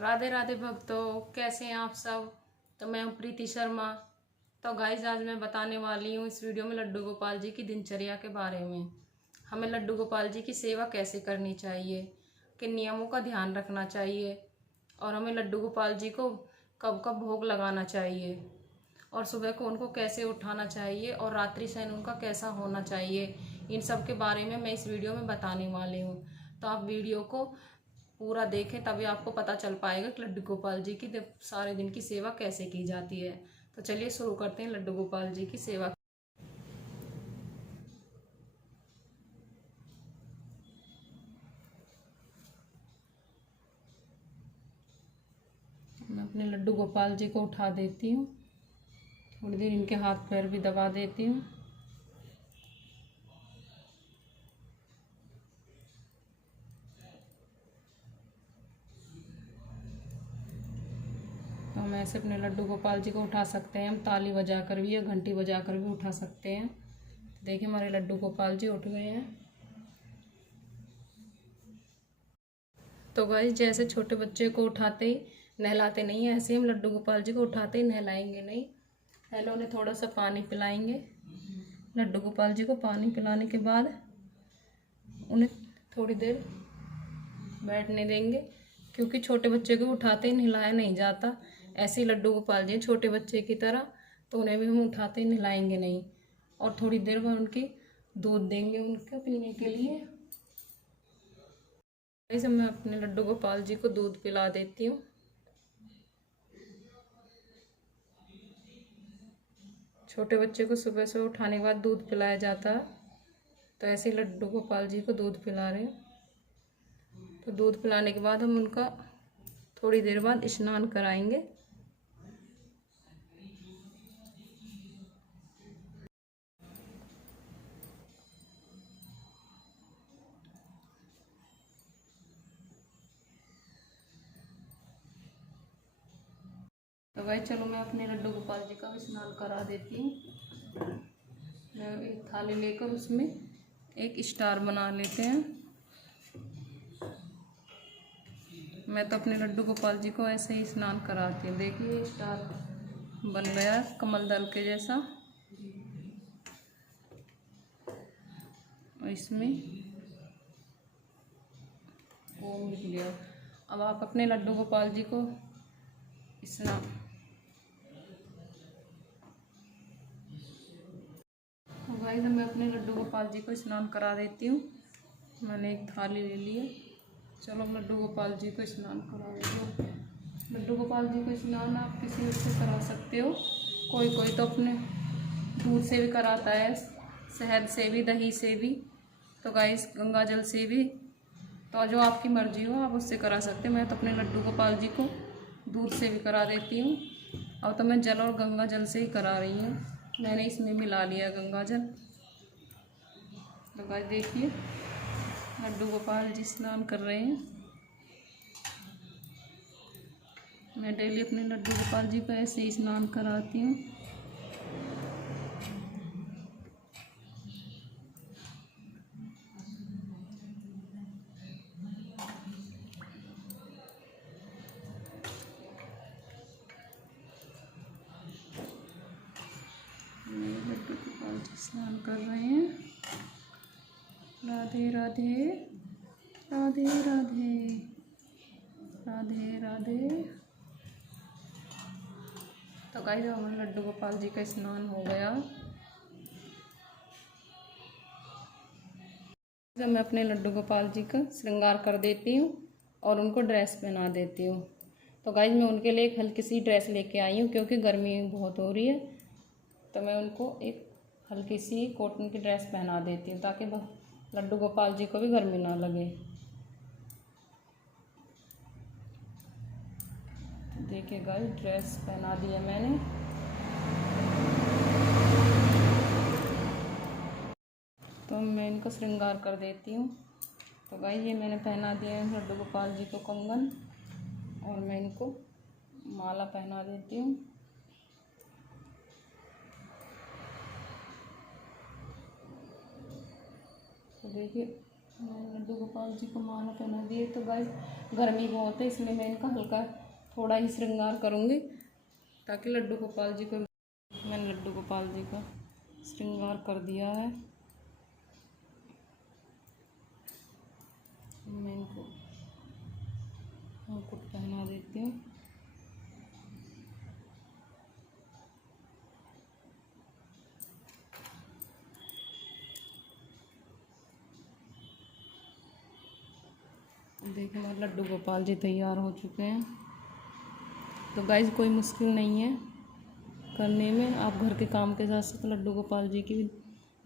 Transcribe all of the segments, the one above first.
राधे राधे भक्तों, कैसे हैं आप सब। तो मैं हूँ प्रीति शर्मा। तो गाइज आज मैं बताने वाली हूँ इस वीडियो में लड्डू गोपाल जी की दिनचर्या के बारे में। हमें लड्डू गोपाल जी की सेवा कैसे करनी चाहिए, किन नियमों का ध्यान रखना चाहिए, और हमें लड्डू गोपाल जी को कब कब भोग लगाना चाहिए, और सुबह को उनको कैसे उठाना चाहिए, और रात्रि शयन उनका कैसा होना चाहिए, इन सब के बारे में मैं इस वीडियो में बताने वाली हूँ। तो आप वीडियो को पूरा देखें, तभी आपको पता चल पाएगा कि लड्डू गोपाल जी की सारे दिन की सेवा कैसे की जाती है। तो चलिए शुरू करते हैं लड्डू गोपाल जी की सेवा। मैं अपने लड्डू गोपाल जी को उठा देती हूँ, थोड़ी देर इनके हाथ पैर भी दबा देती हूँ। तो हम ऐसे अपने लड्डू गोपाल जी को उठा सकते हैं, हम ताली बजा कर भी या घंटी बजा कर भी उठा सकते हैं। देखिए हमारे लड्डू गोपाल जी उठ गए हैं। तो गाइस जैसे छोटे बच्चे को उठाते ही नहलाते नहीं है, ऐसे हम लड्डू गोपाल जी को उठाते ही नहलाएंगे नहीं। पहले उन्हें थोड़ा सा पानी पिलाएंगे। लड्डू गोपाल जी को पानी पिलाने के बाद उन्हें थोड़ी देर बैठने देंगे, क्योंकि छोटे बच्चे को उठाते ही नहलाया नहीं जाता। ऐसे ही लड्डू गोपाल जी छोटे बच्चे की तरह, तो उन्हें भी हम उठाते ही नहलाएंगे नहीं। और थोड़ी देर बाद उनकी दूध देंगे उनका पीने के लिए। ऐसे मैं अपने लड्डू गोपाल जी को दूध पिला देती हूँ। छोटे बच्चे को सुबह से उठाने के बाद दूध पिलाया जाता है, तो ऐसे ही लड्डू गोपाल जी को दूध पिला रहे हैं। तो दूध पिलाने के बाद हम उनका थोड़ी देर बाद स्नान कराएंगे। तो भाई चलो मैं अपने लड्डू गोपाल जी का भी स्नान करा देती हूँ। मैं एक थाली लेकर उसमें एक स्टार बना लेते हैं। मैं तो अपने लड्डू गोपाल जी को ऐसे ही स्नान कराती हूँ। देखिए स्टार बन गया कमल दल के जैसा, और इसमें ओम लिख लिया। अब आप अपने लड्डू गोपाल जी को स्नान गाइस मैं अपने लड्डू गोपाल जी को स्नान करा देती हूँ। मैंने एक थाली ले ली है। चलो लड्डू गोपाल जी को स्नान करा देती हूँ। लड्डू गोपाल जी को स्नान आप किसी उससे करा सकते हो। कोई कोई तो अपने दूध से भी कराता है, शहद से भी, दही से भी, तो गाइस गंगा जल से भी। तो जो आपकी मर्जी हो आप उससे करा सकते हो। मैं तो अपने लड्डू गोपाल जी को दूध से भी करा देती हूँ। अब तो मैं जल और गंगा जल से ही करा रही हूँ। मैंने इसमें मिला लिया गंगा जल। तो गाइस देखिए लड्डू गोपाल जी स्नान कर रहे हैं। मैं डेली अपने लड्डू गोपाल जी को ऐसे ही स्नान कराती हूँ। लड्डू गोपाल जी स्नान कर रहे हैं। राधे राधे राधे राधे राधे राधे। तो गाइस हमारे लड्डू गोपाल जी का स्नान हो गया। जब मैं अपने लड्डू गोपाल जी का श्रृंगार कर देती हूँ और उनको ड्रेस पहना देती हूँ। तो गाइस मैं उनके लिए एक हल्की सी ड्रेस लेके आई हूँ, क्योंकि गर्मी बहुत हो रही है। तो मैं उनको एक हल्की सी कॉटन की ड्रेस पहना देती हूँ, ताकि लड्डू गोपाल जी को भी गर्मी ना लगे। देखिए गाइस ड्रेस पहना दी है मैंने। तो मैं इनको श्रृंगार कर देती हूँ। तो गाइस ये मैंने पहना दिया है लड्डू गोपाल जी को कंगन, और मैं इनको माला पहना देती हूँ। तो देखिए मैंने लड्डू गोपाल जी को माला पहना दिए। तो गाइस गर्मी बहुत है, इसलिए मैं इनका हल्का थोड़ा ही श्रृंगार करूँगी ताकि लड्डू गोपाल जी को, मैंने लड्डू गोपाल जी का श्रृंगार कर दिया है। मैं इनको मुकुट पहना देती हूँ। देखिए हमारे लड्डू गोपाल जी तैयार हो चुके हैं। तो गाइस कोई मुश्किल नहीं है करने में, आप घर के काम के साथ साथ लड्डू गोपाल जी की भी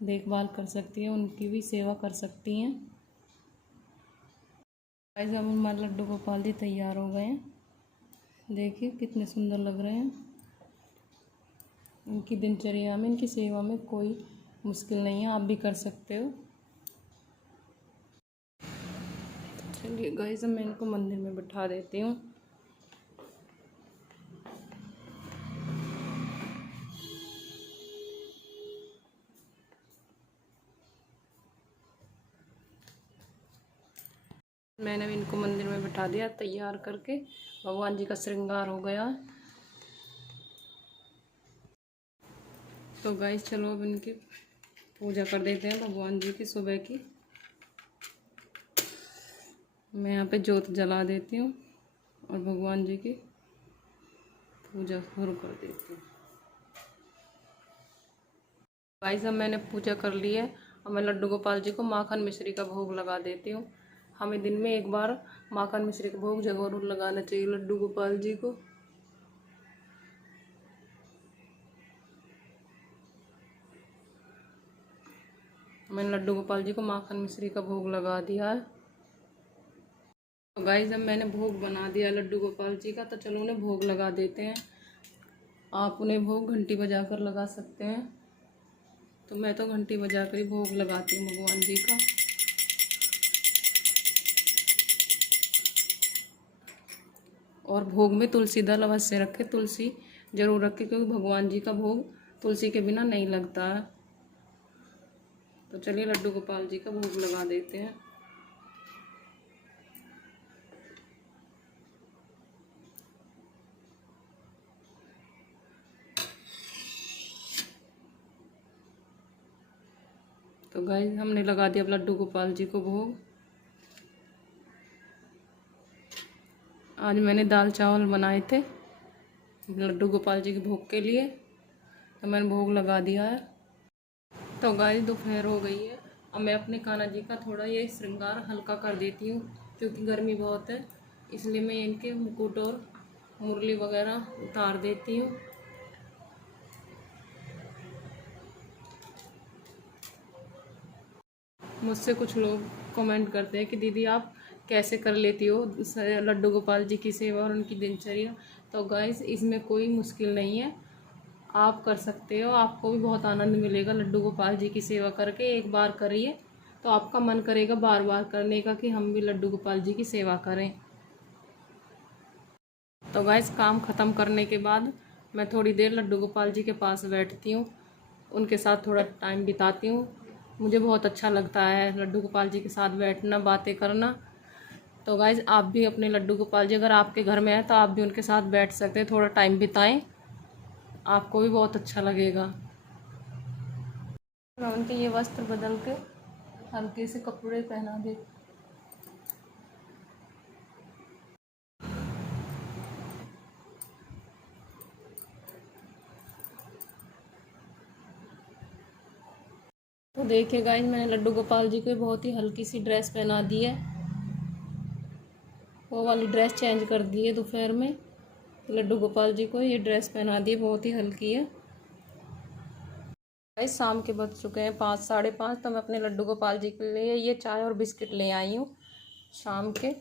देखभाल कर सकती हैं, उनकी भी सेवा कर सकती हैं। गाइस अब हमारे लड्डू गोपाल जी तैयार हो गए हैं, देखिए कितने सुंदर लग रहे हैं। इनकी दिनचर्या में, इनकी सेवा में कोई मुश्किल नहीं है, आप भी कर सकते हो। चलिए गाइस अब मैं इनको मंदिर में बिठा देती हूँ। मैंने भी इनको मंदिर में बिठा दिया तैयार करके, भगवान जी का श्रृंगार हो गया। तो गाइस चलो अब इनकी पूजा कर देते हैं भगवान जी की सुबह की। मैं यहाँ पे ज्योत जला देती हूँ और भगवान जी की पूजा शुरू कर देती हूँ। गाइस अब मैंने पूजा कर ली है और मैं लड्डू गोपाल जी को माखन मिश्री का भोग लगा देती हूँ। हमें दिन में एक बार माखन मिश्री का भोग जरूर लगाना चाहिए लड्डू गोपाल जी को। मैंने लड्डू गोपाल जी को माखन मिश्री का भोग लगा दिया है। तो गाइस अब मैंने भोग बना दिया लड्डू गोपाल जी का, तो चलो उन्हें भोग लगा देते हैं। आप उन्हें भोग घंटी बजा कर लगा सकते हैं, तो मैं तो घंटी बजा कर ही भोग लगाती हूँ भगवान जी का। और भोग में तुलसी दल अवश्य रखे, तुलसी जरूर रखे, क्योंकि भगवान जी का भोग तुलसी के बिना नहीं लगता है। तो चलिए लड्डू गोपाल जी का भोग लगा देते हैं। तो गाइस हमने लगा दिया अब लड्डू गोपाल जी को भोग। आज मैंने दाल चावल बनाए थे लड्डू गोपाल जी के भोग के लिए, तो मैंने भोग लगा दिया है। तो गाइस दोपहर हो गई है, अब मैं अपने कान्हा जी का थोड़ा ये श्रृंगार हल्का कर देती हूँ, क्योंकि गर्मी बहुत है, इसलिए मैं इनके मुकुट और मुरली वगैरह उतार देती हूँ। मुझसे कुछ लोग कमेंट करते हैं कि दीदी आप कैसे कर लेती हो लड्डू गोपाल जी की सेवा और उनकी दिनचर्या। तो गाइस इसमें कोई मुश्किल नहीं है, आप कर सकते हो, आपको भी बहुत आनंद मिलेगा लड्डू गोपाल जी की सेवा करके। एक बार करिए तो आपका मन करेगा बार बार करने का कि हम भी लड्डू गोपाल जी की सेवा करें। तो गाइस काम ख़त्म करने के बाद मैं थोड़ी देर लड्डू गोपाल जी के पास बैठती हूँ, उनके साथ थोड़ा टाइम बिताती हूँ। मुझे बहुत अच्छा लगता है लड्डू गोपाल जी के साथ बैठना, बातें करना। तो गाइज़ आप भी अपने लड्डू गोपाल जी अगर आपके घर में है तो आप भी उनके साथ बैठ सकते हैं, थोड़ा टाइम बिताएं, आपको भी बहुत अच्छा लगेगा। मैं उनके ये वस्त्र बदल के हल्के से कपड़े पहना दे। तो देखिए गाइस मैंने लड्डू गोपाल जी को बहुत ही हल्की सी ड्रेस पहना दी है, वो वाली ड्रेस चेंज कर दी है दोपहर में। लड्डू गोपाल जी को ये ड्रेस पहना दी, बहुत ही हल्की है। गाइस शाम के बज चुके हैं 5 साढ़े 5, तो मैं अपने लड्डू गोपाल जी के लिए ये चाय और बिस्किट ले आई हूँ शाम के।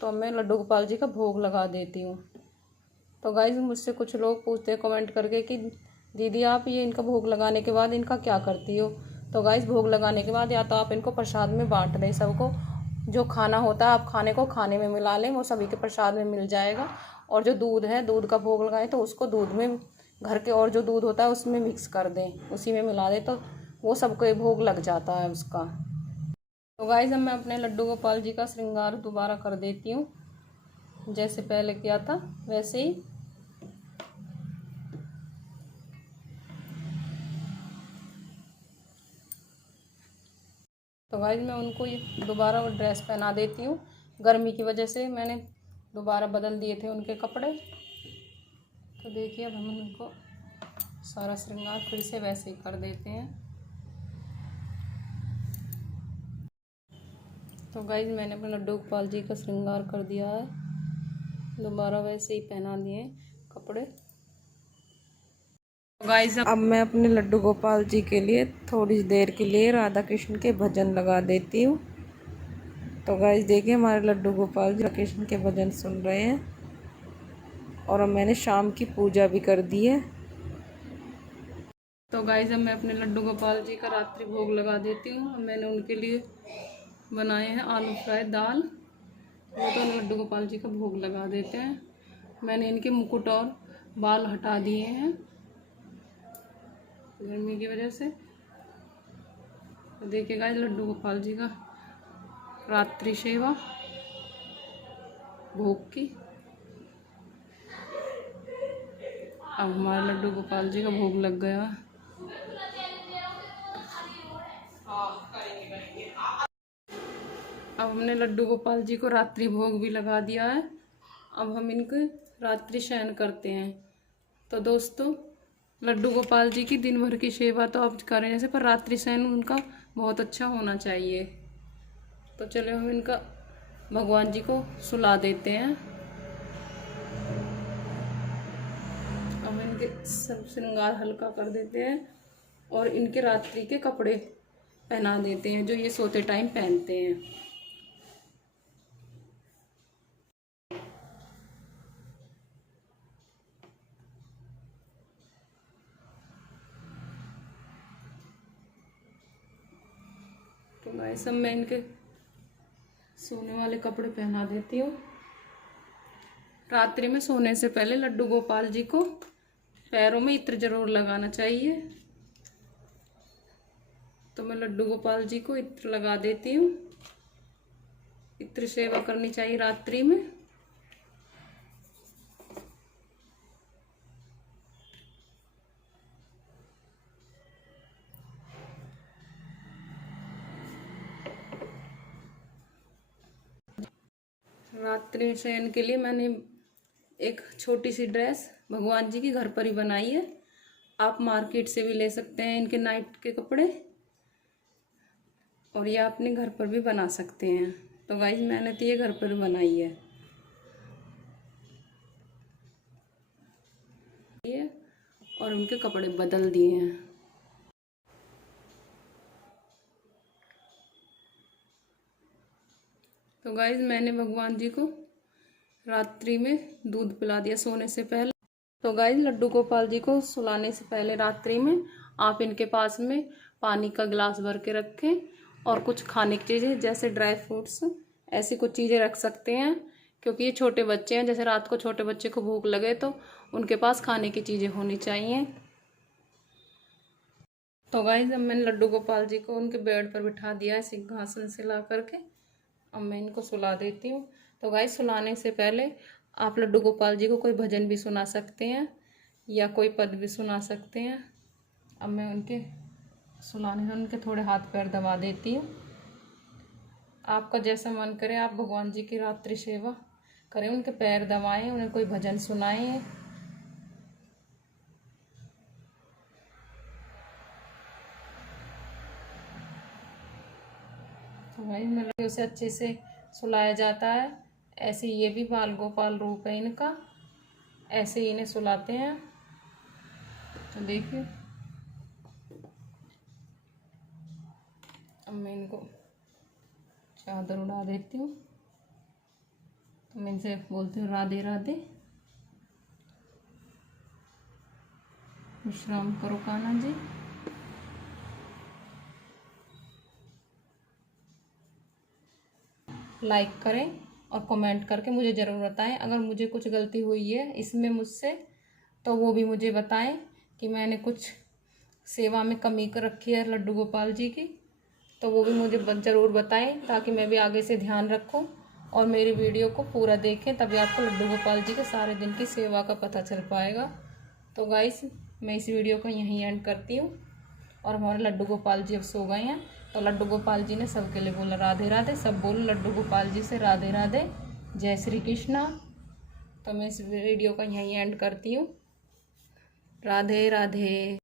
तो मैं लड्डू गोपाल जी का भोग लगा देती हूँ। तो गाइस मुझसे कुछ लोग पूछते हैं कमेंट करके कि दीदी आप ये इनका भोग लगाने के बाद इनका क्या करती हो। तो गाइस भोग लगाने के बाद या तो आप इनको प्रसाद में बांट दें, सबको जो खाना होता है आप खाने को खाने में मिला लें, वो सभी के प्रसाद में मिल जाएगा। और जो दूध है, दूध का भोग लगाएं तो उसको दूध में, घर के और जो दूध होता है उसमें मिक्स कर दें, उसी में मिला दें, तो वो सबको भोग लग जाता है उसका। तो गाइस अब मैं अपने लड्डू गोपाल जी का श्रृंगार दोबारा कर देती हूँ, जैसे पहले किया था वैसे ही। तो गाइस मैं उनको ये दोबारा वो ड्रेस पहना देती हूँ। गर्मी की वजह से मैंने दोबारा बदल दिए थे उनके कपड़े। तो देखिए अब हम उनको सारा श्रृंगार फिर से वैसे ही कर देते हैं। तो गाइस मैंने अपने लड्डू गोपाल जी का श्रृंगार कर दिया है, दोबारा वैसे ही पहना दिए कपड़े। गाइस अब मैं अपने लड्डू गोपाल जी के लिए थोड़ी देर के लिए राधा कृष्ण के भजन लगा देती हूँ। तो गाइस देखिए हमारे लड्डू गोपाल जी राधा कृष्ण के भजन सुन रहे हैं और अब मैंने शाम की पूजा भी कर दी है। तो गाइस अब मैं अपने लड्डू गोपाल जी का रात्रि भोग लगा देती हूँ। अब मैंने उनके लिए बनाए हैं आलू फ्राई दाल, वो तो लड्डू गोपाल जी का भोग लगा देते हैं। मैंने इनके मुकुट और बाल हटा दिए हैं गर्मी की वजह से। तो देखिए गाइस लड्डू गोपाल जी का रात्रि सेवा भोग की। अब हमारे लड्डू गोपाल जी का भोग लग गया। अब हमने लड्डू गोपाल जी को रात्रि भोग भी लगा दिया है। अब हम इनको रात्रि शयन करते हैं। तो दोस्तों लड्डू गोपाल जी की दिन भर की सेवा तो आप करें जैसे, पर रात्रि शयन उनका बहुत अच्छा होना चाहिए। तो चलो हम इनका भगवान जी को सुला देते हैं। अब इनके सब श्रृंगार हल्का कर देते हैं और इनके रात्रि के कपड़े पहना देते हैं जो ये सोते टाइम पहनते हैं। तो गाइस सब मैं इनके सोने वाले कपड़े पहना देती हूँ। रात्रि में सोने से पहले लड्डू गोपाल जी को पैरों में इत्र जरूर लगाना चाहिए। तो मैं लड्डू गोपाल जी को इत्र लगा देती हूँ। इत्र सेवा करनी चाहिए रात्रि में। रात्रि शयन के लिए मैंने एक छोटी सी ड्रेस भगवान जी की घर पर ही बनाई है। आप मार्केट से भी ले सकते हैं इनके नाइट के कपड़े, और ये अपने घर पर भी बना सकते हैं। तो गाइस मैंने तो ये घर पर बनाई है ये, और उनके कपड़े बदल दिए हैं। तो गाइस मैंने भगवान जी को रात्रि में दूध पिला दिया सोने से पहले। तो गाइस लड्डू गोपाल जी को सुलाने से पहले रात्रि में आप इनके पास में पानी का गिलास भर के रखें और कुछ खाने की चीज़ें जैसे ड्राई फ्रूट्स ऐसी कुछ चीज़ें रख सकते हैं, क्योंकि ये छोटे बच्चे हैं। जैसे रात को छोटे बच्चे को भूख लगे तो उनके पास खाने की चीज़ें होनी चाहिए। तो गाइस अब मैंने लड्डू गोपाल जी को उनके बेड पर बिठा दिया है सिंहासन से ला करके। अब मैं इनको सुला देती हूँ। तो गाइस सुलाने से पहले आप लड्डू गोपाल जी को कोई भजन भी सुना सकते हैं या कोई पद भी सुना सकते हैं। अब मैं उनके सुलाने में उनके थोड़े हाथ पैर दबा देती हूँ। आपका जैसा मन करे आप भगवान जी की रात्रि सेवा करें, उनके पैर दबाएं, उन्हें कोई भजन सुनाएं। तो भाई मतलब उसे अच्छे से सुलाया जाता है। ऐसे ये भी बाल गोपाल रूप है इनका, ऐसे ही इन्हें सुलाते हैं। तो देखिए अब मैं इनको चादर उड़ा देती हूँ। तो मैं इनसे बोलती हूँ राधे राधे, विश्राम करो कान्हा जी। लाइक करें और कमेंट करके मुझे ज़रूर बताएं अगर मुझे कुछ गलती हुई है इसमें मुझसे, तो वो भी मुझे बताएं कि मैंने कुछ सेवा में कमी कर रखी है लड्डू गोपाल जी की। तो वो भी मुझे ज़रूर बताएं, ताकि मैं भी आगे से ध्यान रखूं और मेरी वीडियो को पूरा देखें, तभी आपको लड्डू गोपाल जी के सारे दिन की सेवा का पता चल पाएगा। तो गाइस, मैं इस वीडियो को यहीं एंड करती हूँ। और हमारे लड्डू गोपाल जी अब सो गए हैं। तो लड्डू गोपाल जी ने सबके लिए बोला राधे राधे। सब बोलो लड्डू गोपाल जी से राधे राधे, जय श्री कृष्णा। तो मैं इस वीडियो को यहीं एंड करती हूँ। राधे राधे।